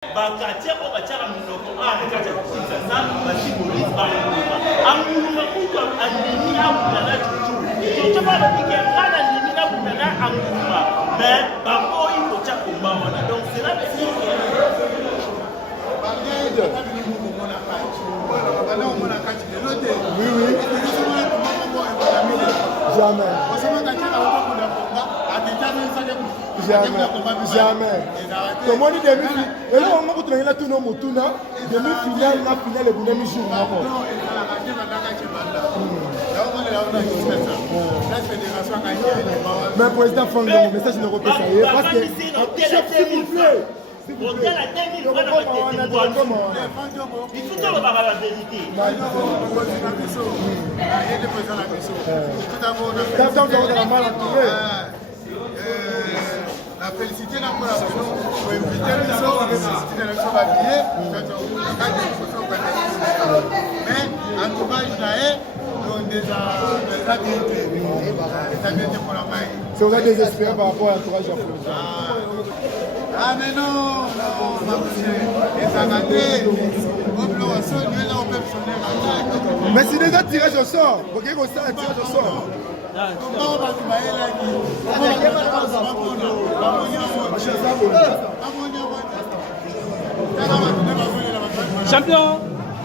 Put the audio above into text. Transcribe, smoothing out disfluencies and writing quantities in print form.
Bakatia ko bachara minoko kacha sasa bashibuli anguluma kuko andini abulana chuchu chocho baba dikengana ndini abulana anguluma mais babo iko cha kumbawana donc c'est là Jamais. Comment on dit demi-finale? Et là, on va retrouver la tournée au Motuna. Demi-finale, la finale, le bonhomme joue. Mais le président Fang, le message ne repose pas. Parce que, s'il vous plaît. Il faut que la vérité. La félicité là pour la pour inviter les autres, mais en tout cas, il y a déjà pour la main. C'est vrai désespéré par rapport à l'entourage japonais. Ah mais non, ma mais c'est déjà tirage au sort. Vous voyez qu'on sort un tirage au sort. Champion.